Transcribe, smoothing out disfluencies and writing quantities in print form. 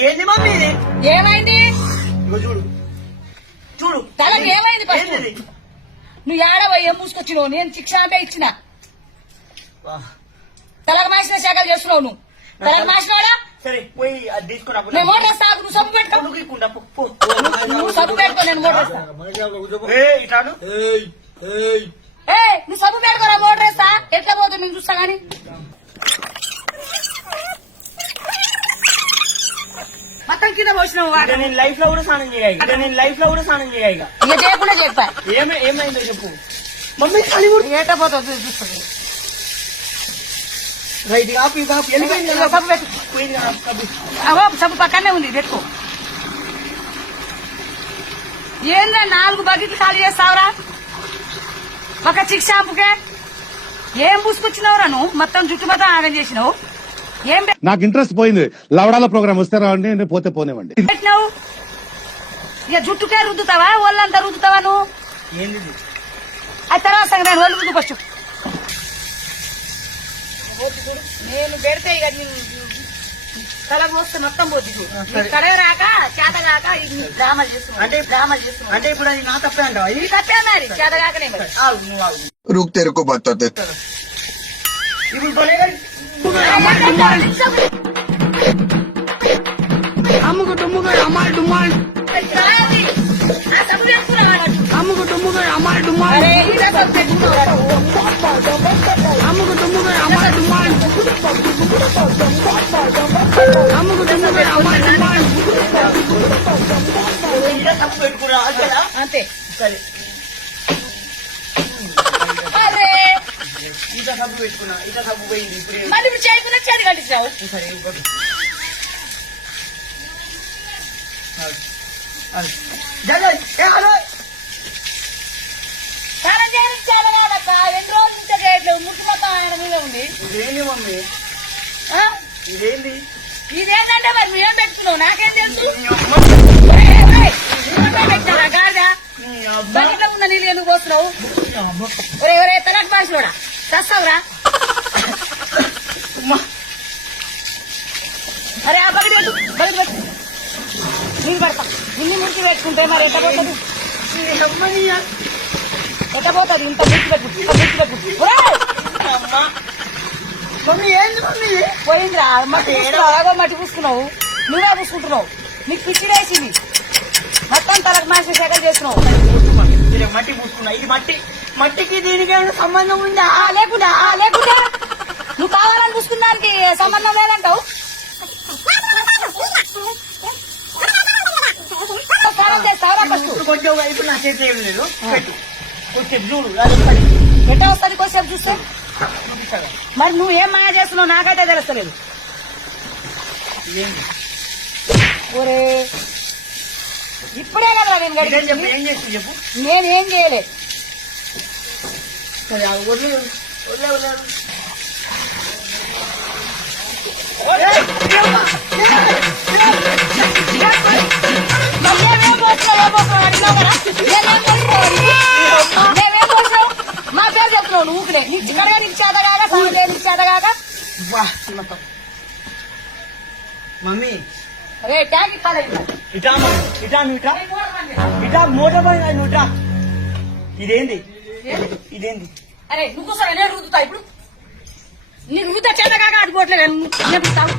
ఏంది మమ్మీ ఇది? ఏమైంది చూడు చూడు తలకి ఏమైంది ఫస్ట్ నువ్వు ఏడవో ఏం మూసుకొచ్చినావు నేను శిక్ష అంటే ఇచ్చిన తలకు మాసిన శాఖలు చేస్తున్నావు నువ్వు తలకు మాసినవాడా సరే పోయి అది తీసుకున్నా నేను మోటార్ వేస్తా నువ్వు సబ్బు పెట్టుకో నువ్వు సబ్బు పెట్టుకో నేను మోటార్ వేస్తా నువ్వు సబ్బు పెట్టుకోరా మోటార్ వేస్తా ఎట్లా పోతుంది నేను చూస్తా గానీ మొత్తం కింద పోసినావు నేను లైఫ్ లో కూడా స్నానం చేయాలి ఇక ఇక చేయకుండా చెప్పా ఏమైందో చెప్పు మమ్మీ ఖాళీ ఏటా పోతుంది చూస్తుంది రైట్ కాపీ సబ్బు పెట్టు సబ్బు పక్కనే ఉంది పెట్టుకో ఏంద్రా 4 బకెట్లు ఖాళీ చేస్తావురా ఒక చిక్ షాంపుకే ఏం పూసుకొచ్చినావురా నువ్వు మొత్తం జుట్టు మొత్తం ఆగం చేసినావు ఏం నాకు ఇంట్రెస్ట్ పోయింది లవడాల ప్రోగ్రామ్ వస్తే రావండి నేను పోతే పోనేవండి పెట్టినావు ఇక జుట్టుకే రుద్దుతావా ఒళ్ళంతా రుద్దుతావా నువ్వు ఏంది అది తర్వాత సంగతి ఒళ్ళు రుద్దు ఫస్ట్ నేను పెడితే ఇక తల పోస్తే మొత్తం పోతుంది కడవ రాక చేత కాక డ్రామాలు చేస్తున్నావు అంటే ఇప్పుడు అది నా తప్పే అంటావా ఇది తప్పే మరి చేత కాకనే మరి रुक तेरे को बताते ఇప్పుడు పోలే అమ్ముకు డుమ్ముకు అమ్మాయి డుమ్మాయి అమ్ముకు డుమ్ముకు అమ్మాయి డుమ్మాయి అమ్ముకు డుమ్ముకు అమ్మాయి డుమ్మాయి అమ్ముకు డుమ్ముకు అమ్మాయి డుమ్మాయి తప్పు పెట్టుకున్నా అంతే సరే అరే ఇంకా సబ్బు పెట్టుకున్నా ఇంకా సబ్బు పోయింది ఇప్పుడు మరి ఇప్పుడు చేయకుండా చేతి కట్టించావు సరే ఇంకోటి హలో స్నానం చేయడం చాలా కాదక్క 2 రోజుల నుంచి చేయట్లేదు ముట్టు మొత్తం ఆయన మీద ఉంది ఇదేంది మమ్మీ ఆ? ఇదేంది ఇదేంటంటే మరి నువ్వేం పెట్టుకున్నావు నాకేం తెలుసు బకెట్లో ఉన్న నీళ్ళు ఎందుకు పోస్తున్నావు ఒరే ఒరే తలకు భాషలోడా చస్తావురా అరే ఆ బకెట్ పెట్టు బకెట్ పెట్టు నీళ్ళు పెడతా ఇన్ని మురికి పెట్టుకుంటే మరి ఎట్ట పోతుంది ఎట్ట పోతుంది ఇంత మురికి పెట్టు మమ్మీ ఏంది మమ్మీ పోయిందిరా మట్టి పూసుకున్నావు అలాగో మట్టి పూసుకున్నావు నువ్వే పూసుకుంటున్నావు నీకు పిచ్చిడేసింది మొత్తం తలకు మాసిన సెకలు చేస్తున్నావు మట్టి పూసుకున్నా ఇది మట్టికి దీనికి ఏమైనా సంబంధం ఉందా లేకుండా నువ్వు కావాలని పూసుకున్నానికి సంబంధం లేదంటావు స్నానం చేస్తావా ఫస్ట్ ఇప్పుడు కొంచెం ఇప్పుడు నా చేతి ఏం లేదు పెట్టు కొంచెం చూడు ఎట్ట వస్తుంది కొంచెం చూస్తే మరి నువ్వు ఏం మాయ చేస్తున్నావు నాకైతే తెలుస్తలేదు ఇదేంటి ఒరే ఇప్పుడే కదా నేను ఇదేం చెప్పు గడిచింది ఏం చేస్తుంది చెప్పు నేనేం చేయలేదు సరే వదిలే మా పేరు చెప్తున్నావు నువ్వు ఊపిరే నీకు చిక్కడగా నీకు చేత కాక సాగులే నీకు చేత కాక మమ్మీ రే ట్యాంక్ ఇవ్వాలి ఇటా మోటార్ పని నువ్వు ఇటా ఇదేంది అరే నువ్వు సరే నేను రుద్దుతా ఇప్పుడు నీకు రుద్ద చేత కాక అది పోట్లే నేను రుద్దుతావు